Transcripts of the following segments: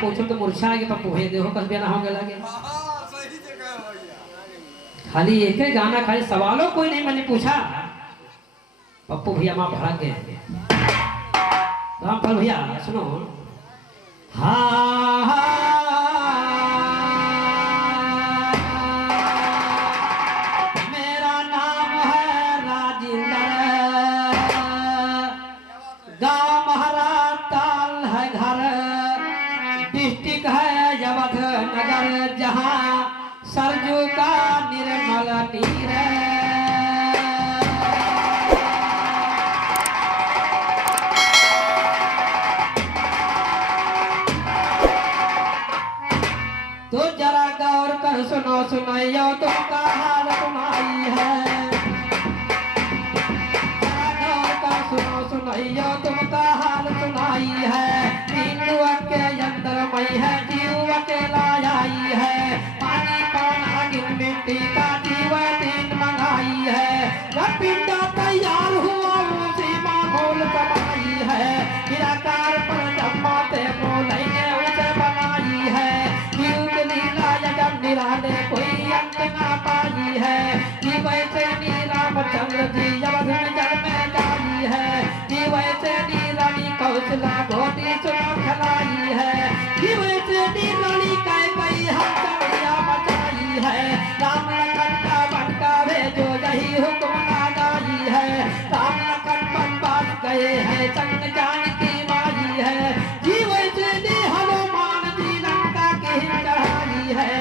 पूछो तो मूर्छा आगे पप्पू भैया देखो कस बिना हो गया लगे खाली एक ही गाना खाली सवालों कोई नहीं मैंने पूछा पप्पू भैया माँ भाग गए रामपाल भैया सुनो मेरा नाम है राजेंद्र गांव महाराताल है घर डिस्ट्रिक्ट है अवध नगर जहां सरजू का निर्मल तीर तो जरा गौर कर सुनो सुनाइयो तुमका हाल सुनाई है जरा गौर कर सुनो सुनाइयो तुमका हाल सुनाई है तीनों के अंदर मई है जीव अकेला आई है पानी पाना गिर मिट्टी का जीव तीन मंगाई है पिंडा तैयार हुआ उसी माहौल बनाई है निराकार पर जमाते बोलेंगे उसे बनाई है निराले कोई अंत ना पाई है कि वैसे नी रामचंद्र जी अवध में जन्म लाई है कि वैसे नी रानी कौशला घोटी चुनाव खलाई है कि वैसे नी रानी कई हत्या मचाई है राम लखन का बनका भेजो यही हुक्म लगाई है राम लखन बनवास गए हैं संग जानकी माई है कि वैसे नी हनुमान जी लंका की चढ़ाई है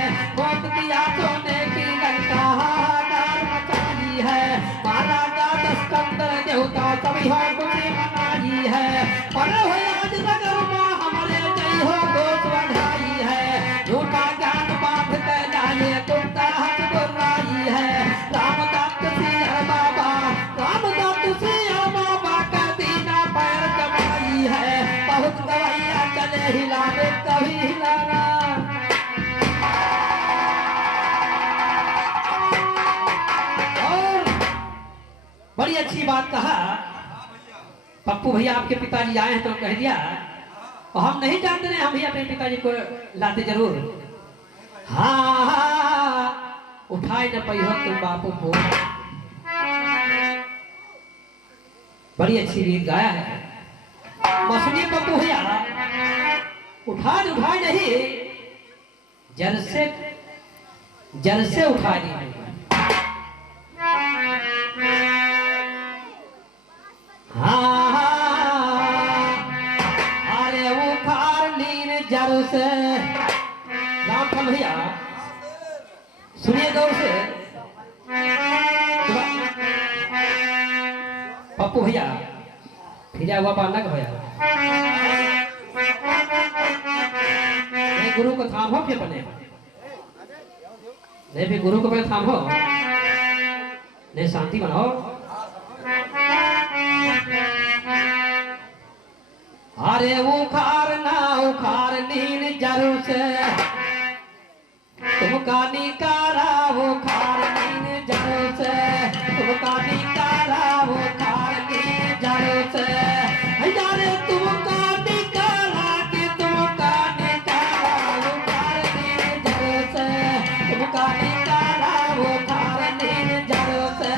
सोने की लंका हाहाकार मचाई है महाराजा दशकंदर देवता सभी हो खुशी मनाई है पर हो आज नगर मां हमारे जय हो घोष बधाई है झूठा ज्ञान बांध के जाए कुत्ता हंस बुराई है रामदत्त सिंह बाबा रामदत्त सिंह बाबा का दीना पैर जमाई है बहुत गवैया चले हिलाने कभी हिलाना बड़ी अच्छी बात कहा पप्पू भैया आपके पिताजी आए हैं तो कह दिया और हम नहीं जानते हैं हम भी अपने पिताजी को लाते जरूर हाँ उठाए न पई हो तुम बापू को बड़ी अच्छी गीत गाया है मसली पप्पू भैया उठाए नहीं जर से उठा दी अरे वो खार लीन जरू से रामपाल भैया सुनिए गौर से पप्पू भैया फिर हुआ पालक भैया गुरु को थाम हो फिर बने नहीं फिर गुरु को पहले थाम हो नहीं शांति बनाओ अरे उखार नीन जरू से तुमका निकारा उखार नीन जरू से तुमका निकारा उखार नीन जरू से यारे तुमका निकारा कि तुमका निकारा उखार नीन जरू से तुमका निकारा उखार नीन जरू से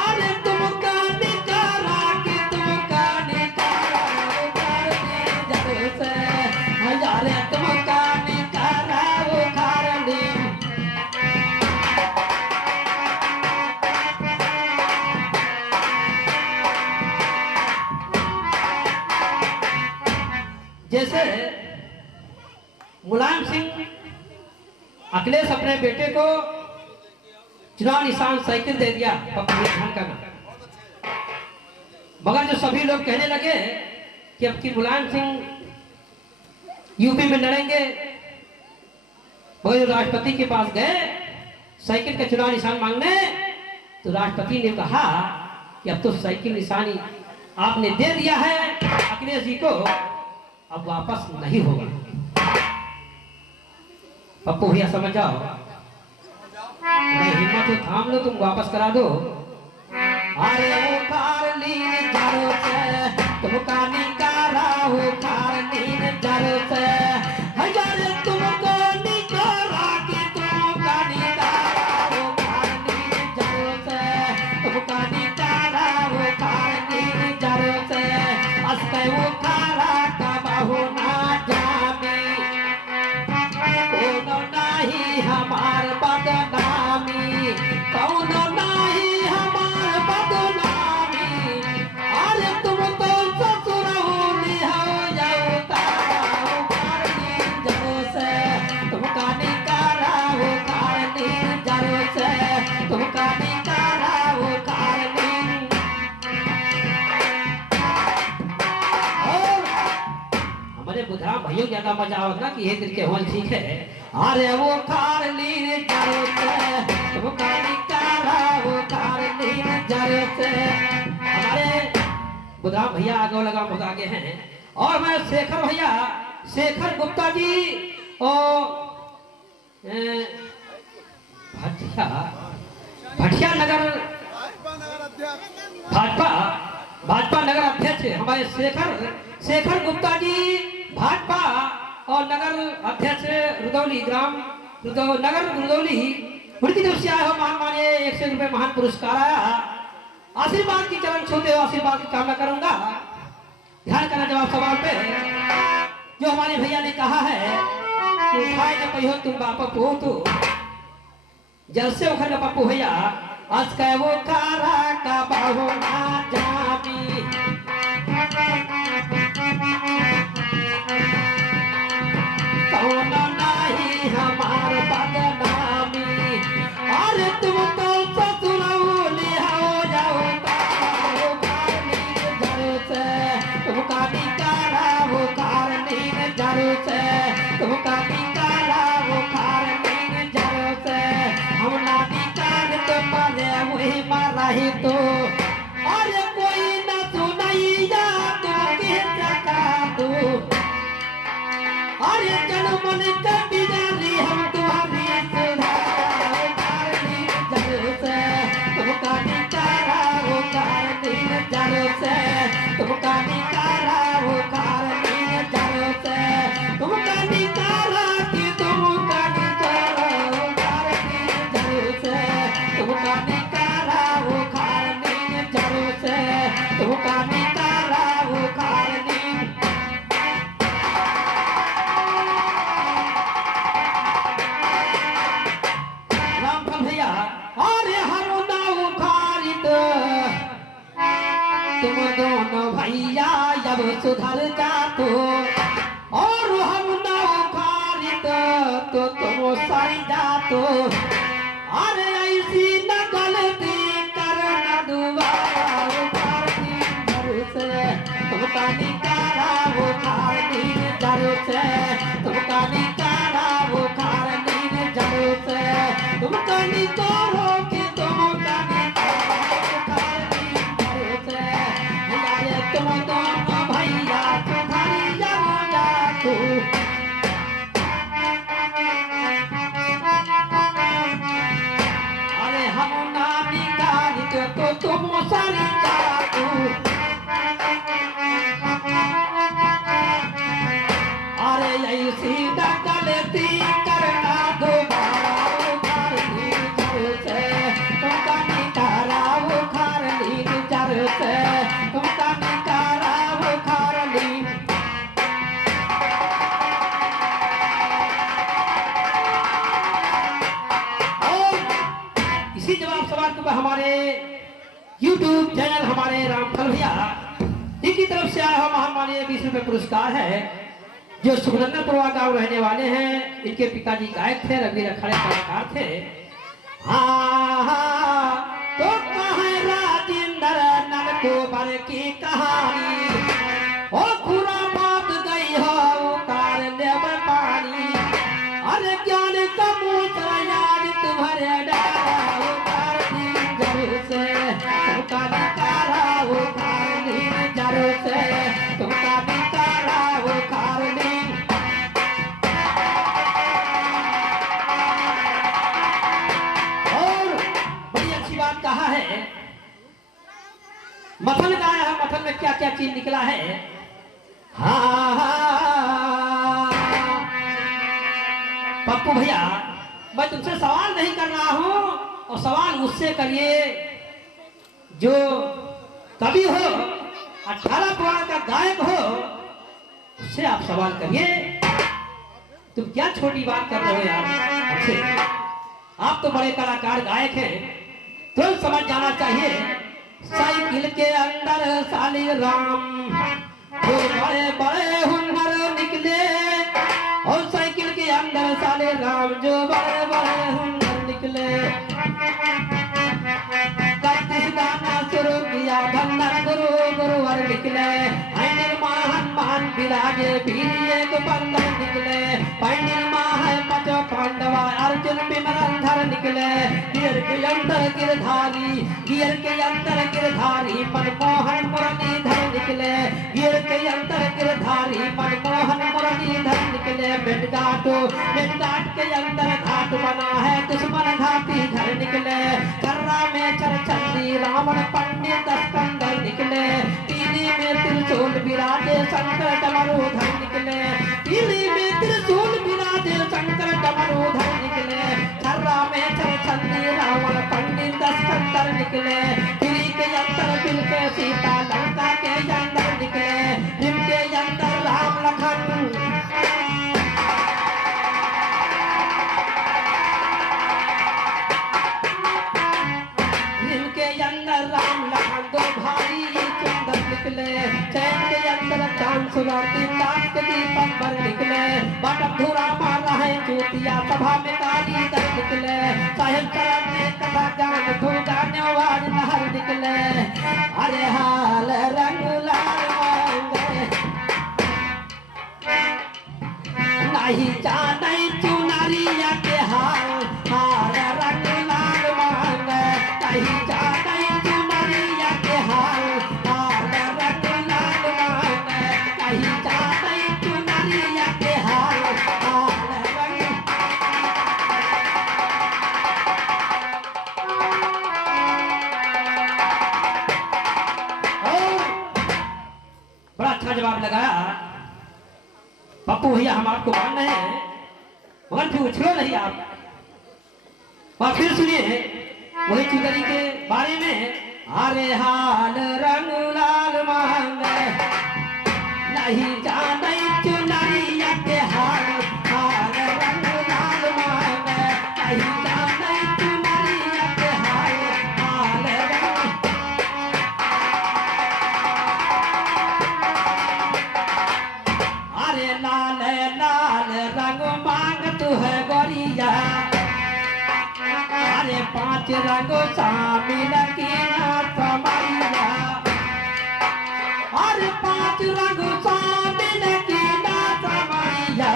अरे तुमका निकारा कि तुमका निकारा उखार नीन जरू से यारे तुमका निकारा उखार नीन जैसे मुलायम सिंह अखिलेश अपने बेटे को चुनाव निशान साइकिल दे दिया धन का मगर जो सभी लोग कहने लगे कि अब की मुलायम सिंह यूपी में लड़ेंगे मगर जो राष्ट्रपति के पास गए साइकिल का चुनाव निशान मांगने तो राष्ट्रपति ने कहा कि अब तो साइकिल निशानी आपने दे दिया है अखिलेश जी को अब वापस नहीं होगा पप्पू भैया समझ जाओ हिम्मत तो थाम लो तुम वापस करा दो अरे उखार लीन जरो से तुमका निकारा उखार लीन जरो से वो खारा का बहु ना जामी कौन नहीं हमार बदनामी कौन नहीं हमार बदनामी अरे तुम तो ससुरौली हो जाओ तारा उखाड़नी जरो से तुमका निकारा उखाड़नी जरो से तुमका निकारा उखाड़नी। हमारे बुधराम भाइयों ज्यादा मजा होगा कि ये दिल के होल ठीक है। अरे वो खार लीन जरो से तुमका निकारा वो खार लीन जरो से। हमारे बुधराम भैया आगे लगा बहुत आगे हैं और मैं शेखर भैया शेखर गुप्ता जी और भटिया नगर भाजपा नगर अध्यक्ष हमारे शेखर गुप्ता जी भाजपा और नगर अध्यक्ष रुदौली ग्राम नगर रुदौली उनकी तरफ से आया हो माननीय 100 रुपए महान पुरस्कार आया। आशीर्वाद की चरण छूते हो आशीर्वाद की कामना करूंगा। ध्यान करना जवाब सवाल पे जो हमारे भैया ने कहा है कि उठाए न कहो तुम बापू तो जैसे उखर का पप्पू भैया आज का वो खारा का बहु ना जामी कौन नहीं हमार बदनामी अरे तुम तो ससुरौली हो जाओ तारा उखाड़नी जरो से तुमका निकारा उखाड़नी जरो से तुमका निकारा उखाड़नी जरो से हम ना निकाल तो मरे वही मराही तो अरे कोई न सुनाई जा तू के जगा तू अरे जनमन का बिजारी हम तुम्हारी उखाड़नी जरो से तुमका निकारा उखाड़नी जरो से तुमका निकारा उखाड़नी जरो से तुमका निकारा कि तुमका निकारा उखाड़नी जरो से तुमका निकारा उखाड़नी जरो से तुमका निकारा उखाड़नी। अरे हम ना उखाड़ित तुम दोनों भैया जब सुधर जातो और हम ना उखाड़ित तो तुम सही जातो अरे ऐसी न गलती करना दोबारा उखाड़नी जरूर से तुमका निकारा उखाड़नी जरूर से तुमका निकारा उखाड़नी जरूर से तुमका निकारो कि तुमका निकारा उखाड़नी जरूर से हमारे तुम दोनों भैया सुधारी जातो अरे हम ना निकालित तो तुम सारी जातो अरे ऐसी न गलती करना दोबारा उखाड़नी जरूर से तुमका निकारा उखाड़नी जरूर से तुमका निकारा उखाड़नी। और इसी जवाब सवाल के हमारे YouTube चैनल हमारे रामफल भैया इनकी तरफ से आया हुआ हमारे 20 रुपए पुरस्कार है जो सुखनंदनपुरा गांव रहने वाले हैं। इनके पिताजी गायक थे रघुवीर अखाड़े कलाकार थे। तो कहे राजेंद्र नलकोबर की कहानी ओ खुरा बात गई हो उतार लेब पानी अरे ज्ञान का मूत्र याद तुम्हारे डारा उतार दी जरूर से तुमका निकारा उतार दी जरूर से तुमका निकारा उतार दी। कहा है मथन गाया है मथन में क्या क्या चीज निकला है। पप्पू भैया मैं तुमसे सवाल नहीं कर रहा हूं और सवाल मुझसे करिए जो कवि हो 18 पुराण का गायक हो, उससे आप सवाल करिए। तुम क्या छोटी बात कर रहे हो यार? अच्छे, आप तो बड़े कलाकार गायक हैं, तुरंत समझ जाना चाहिए। साइकिल के अंदर साली राम जो बड़े बड़े हुनर निकले, और साइकिल के अंदर साले राम जो बड़े बड़े हुनर निकले। गाना शुरू किया धन्ना गुरु गुरुवर निकले, महान विराजे वीर एक बंदर निकले। है पच पांडवा अर्जुन विमरंधर निकले। गिर के अंदर गिरधारी, गिर के अंदर गिरधारी मनमोहन मुरलीधर निकले। गिर के अंदर गिरधारी मनमोहन मुरलीधर निकले। मेटघाट के अंदर घाट बना है दुश्मन घाटी घर निकले। कर्रा में चरचंडी रावण पंडित स्कंदर निकले। पीली में त्रिशूल विराजे शंकर डमरूधर निकले। पीली में त्रिशूल विराजे शंकर डमरूधर निकले। कर्रा में चरचंडी रावण पंडित स्कंदर निकले। पीली के अंदर बिल के सीता लंका के अंदर निकले। हिम के अंदर राम लखन, दो भाई सुंदर निकले। चैन के अंदर चांद सुराती लाख के दीपक पर निकले। बटक धुरा मारा है चूतिया सभा में काली दर निकले। साहिब चरण में कथा जान धुल जाने वाली लहर निकले। अरे हाल रंग लाल मांगे नहीं जाने चुनरिया के हाल। हाल रंग लाल मांगे नहीं जाने जवाब लगाया। पप्पू भैया हम आपको मान रहे हैं, मगर फिर उछलो नहीं आप। और फिर सुनिए वही चुनरी के बारे में। अरे हाल रंग लाल मांगे नहीं जाने चुनरिया के हाल। हाल रंग लाल मांगे नहीं जाने चुनरिया के हाल। हाल रंग लाल लाल रंग मांगत है गोरिया। अरे 5 रंग शामिल की समैया। अरे 5 रंग शामिल की समैया।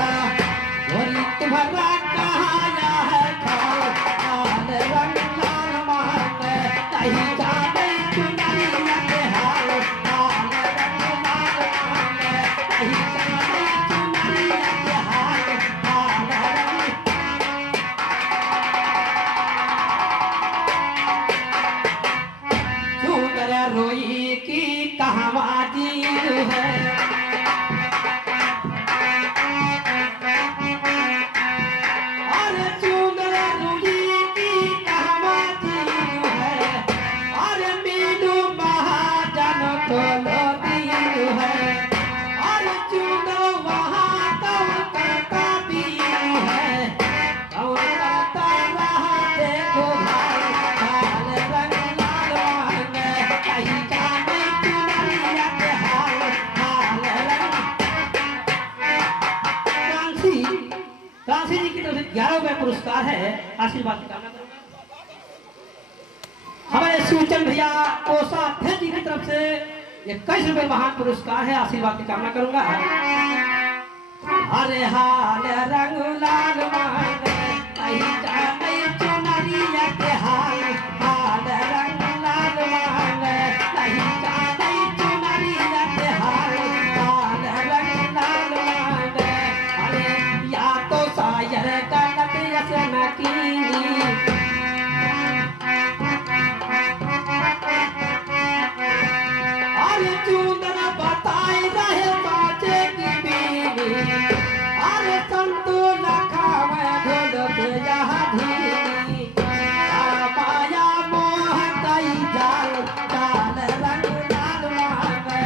गोरी तुम्हारा कहाया है खाओ। लाल रंग लाल मांगे नहीं जाने चुनरिया के हाल। लाल रंग लाल मांगे नहीं जाने रोई की कहावती है। और चुंदर रोई की कहावती है। और मीनू महाजन तो लोती है। और चुंदर वहाँ तो करता भी है। और करता रहा देखो भाई। लाल रंग लाल मांगे नहीं जाने चुनरिया के हाल। हाल रंग कांसी जी की तरफ से 11वां पुरस्कार है। आशीर्वाद की कामना करूंगा। हमारे सूचन भैया कोसा जी की तरफ से 21 रुपए महान पुरस्कार है। आशीर्वाद की कामना करूंगा। अरे हाल रंग लाल मांगे नहीं जाने चुनरिया के हाल। हाल रंग लाल मांगे नहीं जाने चुनरिया के हाल। हाल रंग लाल मांगे अरे या तो शायर गलत यसम की। अरे चूंदर बताई रहे बाचे की बीनी। अरे संतो लखावे ढोल पे यहाँ धीनी। माया मोह कई जाल। जाल रंग लाल मांगे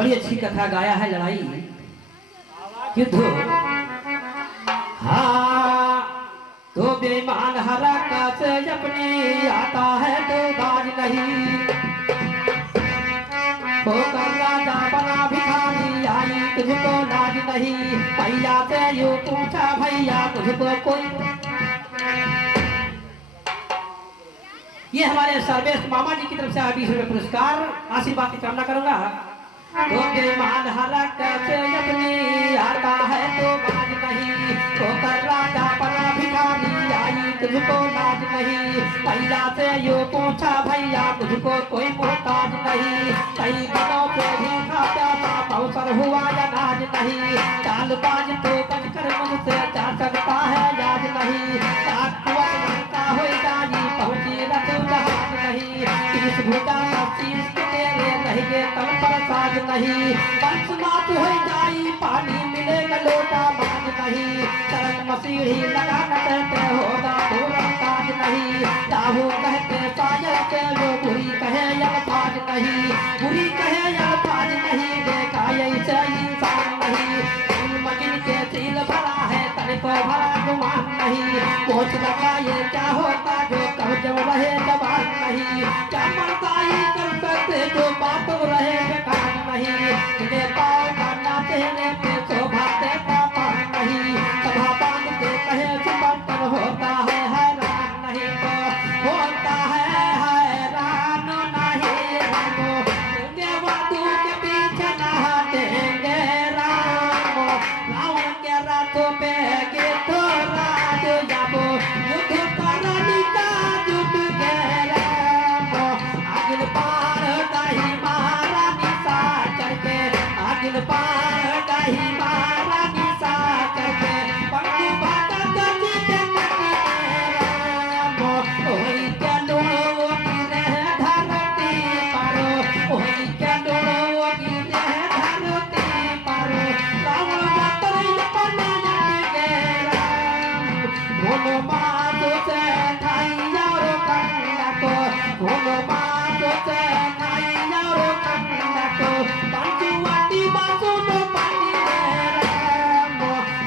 बड़ी अच्छी कथा गाया है, लड़ाई युद्ध। हाँ तो बेईमान हरा काश अपनी आता है तो बाज नहीं, होकर राजा बना भिखारी आई तुझको लाज नहीं। भैया से यूं पूछा भैया तुझको कोई। ये हमारे सर्वेश मामा जी की तरफ से 20 रुपये पुरस्कार आशीर्वाद की कामना करूंगा। तो बेईमान हरा कैसे अपनी आता है तो बाज नहीं, होकर राजा बना भिखारी आई तुझको लाज नहीं। भैया से यूं पूछा भैया तुझको कोई मोहताज नहीं, कई दिनों से भी खाता था अवसर हुआ या नाज नहीं। चालबाज तो बचकर मुझसे जा सकता है याद नहीं, हो जानी पहुंची न तो जहाज नहीं। तीस भूटा पच्चीस तेरे रहेंगे तल पर साज नहीं, पंचमात हो जाई पानी मिलेगा लोटा मान नहीं। चरण मसीढ़ी लगा न कहते होगा पूरा काज नहीं, चाहू कहते साजल के जो बुरी कहे अल्फाज नहीं, बुरी कहे अल्फाज नहीं। देखा ऐसे इंसान नहीं, मजिन के सील भरा है तन को भरा गुमान नहीं। सोच लगा ये क्या होता जो कब जब रहे जवान नहीं, क्या मरदाई कर सकते जो बात रहे बेकार नहीं। तेरे पाँव का नाचने पे शोभा देता पान नहीं, सभा बांध के कहे सुबंतर होता है हैरान नहीं। तो होता है हैरान नहीं रामो, देवादू के पीछे नहा देंगे रामो। रावण के रातों पे गीत राज जाबो, युद्ध करानी का जुट गए रामो। आगिल पार कहीं मारा निशा करके, आगिल पार कहीं मारा निशा करके। पंखी भागा गति के रामो, ओही चलो गिरे धरती पारो, ओही चलो गिरे धरती पारो। रावण बतरी अपने गए राम, भोलो मातो से खाई और कंगा को, भोलो मातो से खाई और कंगा को। पंचुआटी बासु तो पानी राम,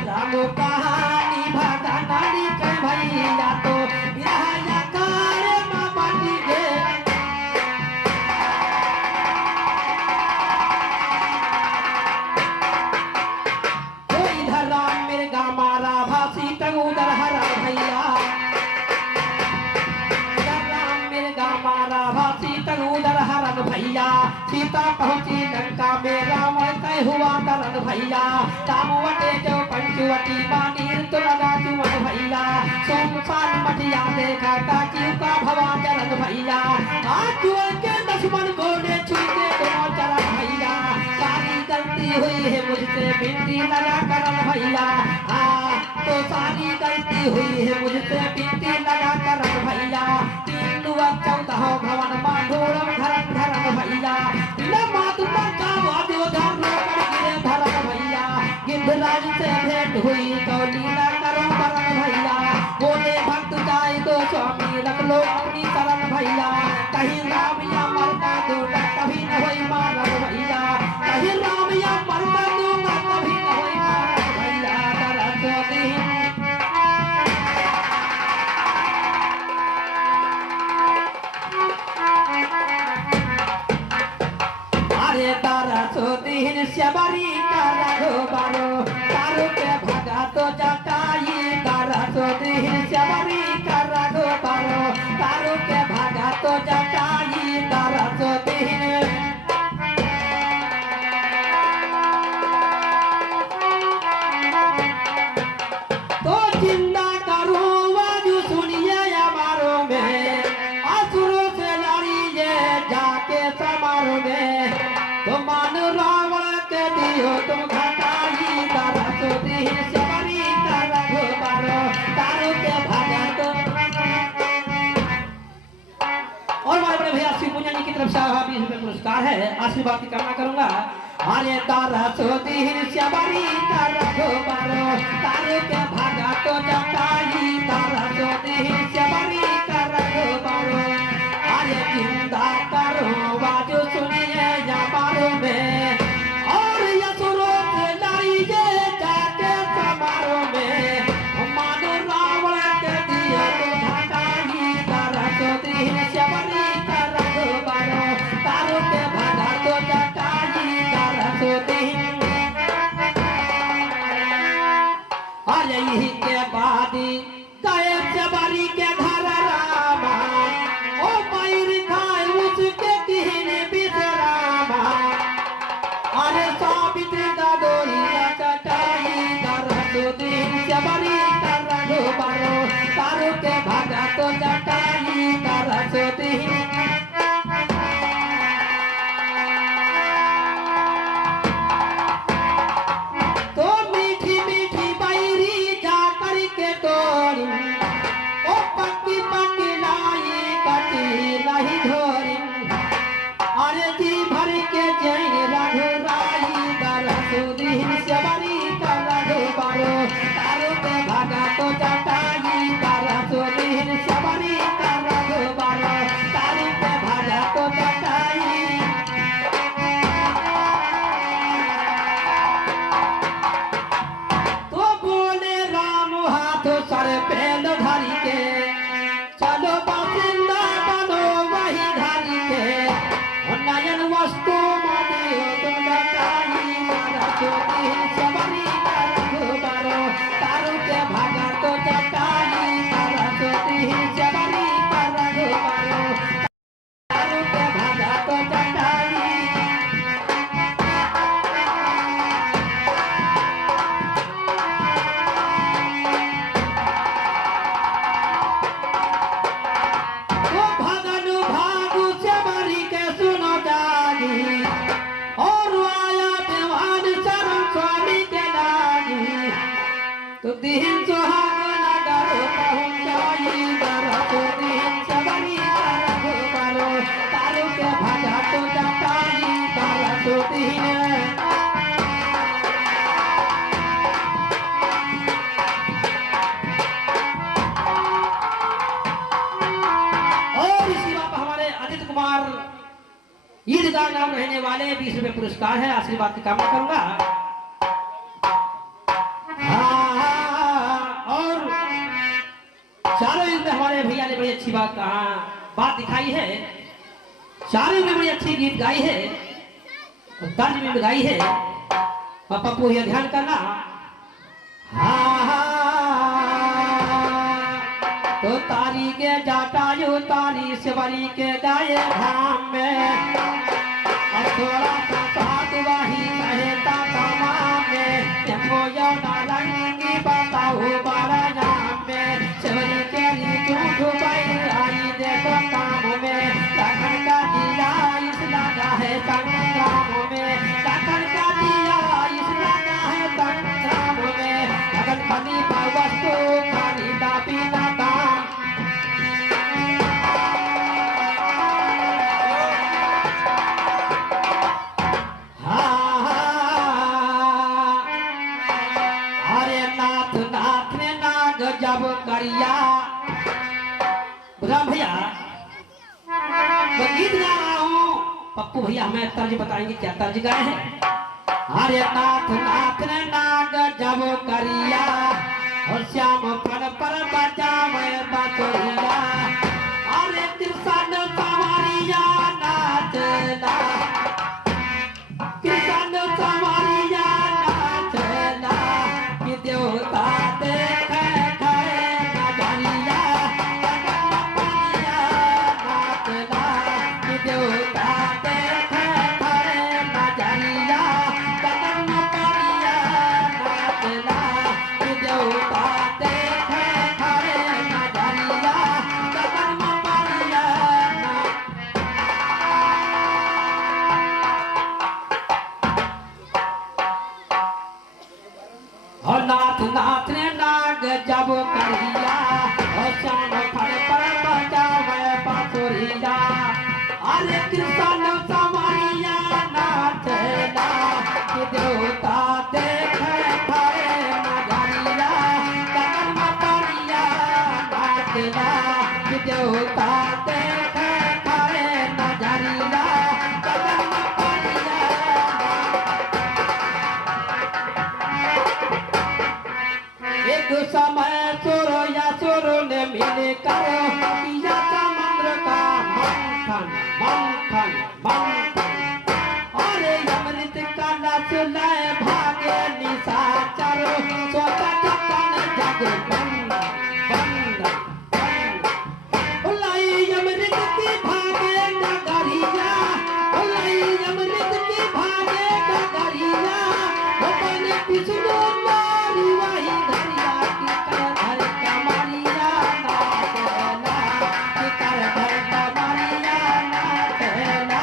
राम कहानी भागा नाली के भैया तो बिरहा कारे माँ बाटी गे। तो इधर राम मिर्गा मारा भासी टंगूदर हरा भैया, इधर राम मिर्गा मारा भासी टंगूदर हरन भैया। सीता पहुंची लंका में रावण तय हुआ तरन भैया, तामवटे जो पंचवटी बानी तो लगा चुवन भैया। सोमसान मठिया देखा काची का भवा चरण भैया, आज के दुश्मन घोड़े छूटे दोनों चरण भैया। सारी गलती हुई है मुझसे बिनती लगा करन भैया, हाँ तो सारी गलती हुई है मुझसे बिनती लगा करन भैया। 14 भवन माधोरम धरन धरन भैया, मात पर का वाद्यो धर गिरे धरन भैया। गिद्धराज से भेंट हुई तो लीला करो करन भैया, बोले भक्त जाए तो स्वामी रख लो अपनी शरण भैया। कहीं राम या मरता दूंगा कभी न होई मारन भैया, कहीं राम या मरता दूंगा कभी न होई मारन भैया। अरे तारा तो दिन श्यामरी का राघो बारो, तारो के भगा तो जटाई। तारा तो दिन श्यामरी का राघो बारो, तारो के भगा तो जटाई। तारा तो दिन तो जिंदा करो वाजू सुनिए हमारो में, असुरों से लड़िए जाके समारो में। तो मान रावण के दियो तुम घटाई। तारा तो दिन श्यामरी का राघो बारो, तारो के भागा तो। और हमारे बड़े भैया शिव पूजन जी की तरफ से 20 रुपये पुरस्कार है, आशीर्वाद की कामना करूंगा। अरे तारा तो दिन श्यामरी का राघो बारो, तारो के भागा तो जटाई। तारा तो दिन श्यामरी का राघो बारो, अरे जिंदा करो बाजू सुनिए या बारो में। छोटी सबरी का रघुबरो तारू के भागा तो जटाई तारा छोटी सबरी का रघुबरो तारू के भागा तो जटाई वो भगनु भागु सबरी के सुनो जागी और आया देवान चरण स्वामी के लागी तो दिन सुहाग नगर पहुंचाई दरा तो दिन सबरी तरफ करो तारू के भजा तो जटाई दरा तो दिन और इसी बात पर हमारे आदित्य कुमार ईदगाह नाम रहने वाले 20 रुपए पुरस्कार है आशीर्वाद की कामना करूंगा। और चारों युग में हमारे भैया ने बड़ी अच्छी बात दिखाई है। चारों युग में बड़ी अच्छी गीत गाई है और तर्ज में गाई है। और पप्पू ये ध्यान करना तो तारी के जटायु तारी शिवरी के गाये धाम में और थोड़ा सा साथ वही कहता तमाम में जम्मो यौना रंगी बताओ बड़ा नाम में शिवरी के झूठ पाई आई देखो काम में लखन का दिया इस लगा है संग्राम में लखन का दिया इस लगा है संग्राम में लगन बनी वस्तु खरीदा पीना दाम जब करिया बुझा भैया मैं गीत गा रहा हूँ पप्पू भैया हमें तर्ज बताएंगे क्या तर्ज गाए हैं। अरे नाथ नाथ ने नाग जब करिया और श्याम पर बजावे बतोरिया अरे कृष्ण सवारिया नाचना कृष्ण सवारिया नाचना कि देवता देखे नाथ नाथ ने नाग जब करिया और श्याम फल पर बजावे बांसुरिया अरे कृष्ण सवारिया नाचना कि देवता देखे खड़े नजरिया गगन में परिया नाचना कि देवता देखे खड़े नजरिया गगन में परिया एक समय सुरो या सुरो ने मिले करो किया समुद्र का मंथन मंथन मंथन अरे अमृत का नच लय भागे निशाचर सोचा चक्कन जग बंद बंद उलाई अमृत की भागे नगरिया उलाई अमृत की भागे नगरिया वो बने पिछलो नारी वही धरिया की कर धर कमरिया नाचना की कर धर कमरिया नाचना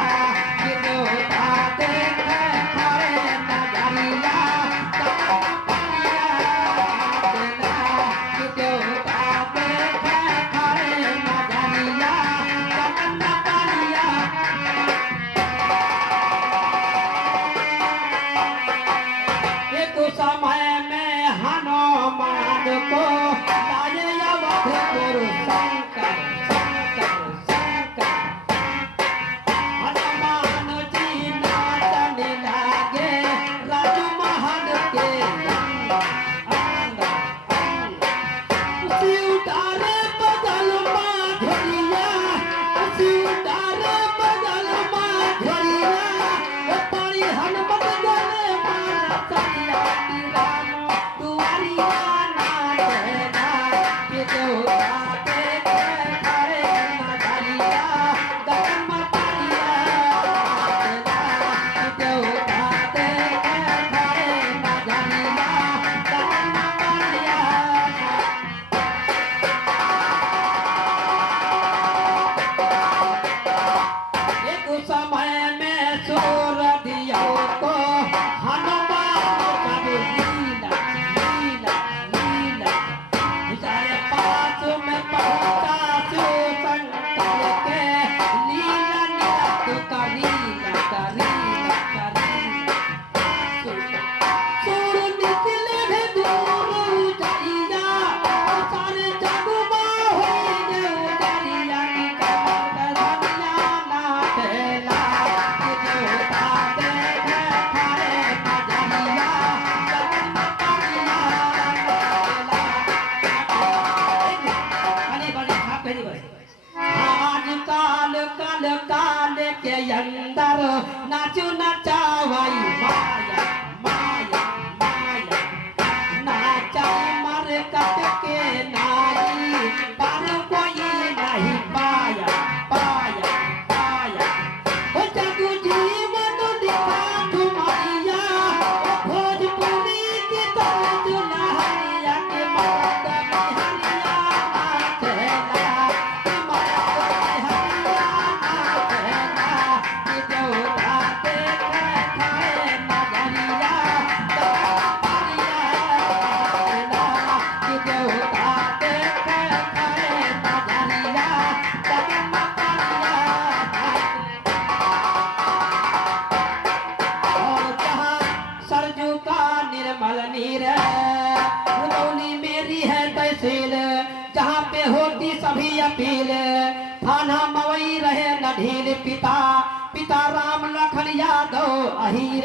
के अंदर नाचू नचावाई माया माया माया नाचाई मर कट के नारी पर कोई नहीं पाया पाया पाया ओ जग जीवन दिखा तुम्हारिया भोजपुरी की तरह दुल्हनिया के मर्द बिहरिया नाचेला कि मर्द बिहरिया नाचेला कि देवता देखे खाए नगरिया दरिया नाचेला कि देवता देखे खाए नगरिया और जहाँ सरजू का निर्मल नीर रुदौली मेरी है तहसील जहाँ पे होती सभी अपील थाना मवई रहे न ढील पिता पिता राम लखन यादव अहीर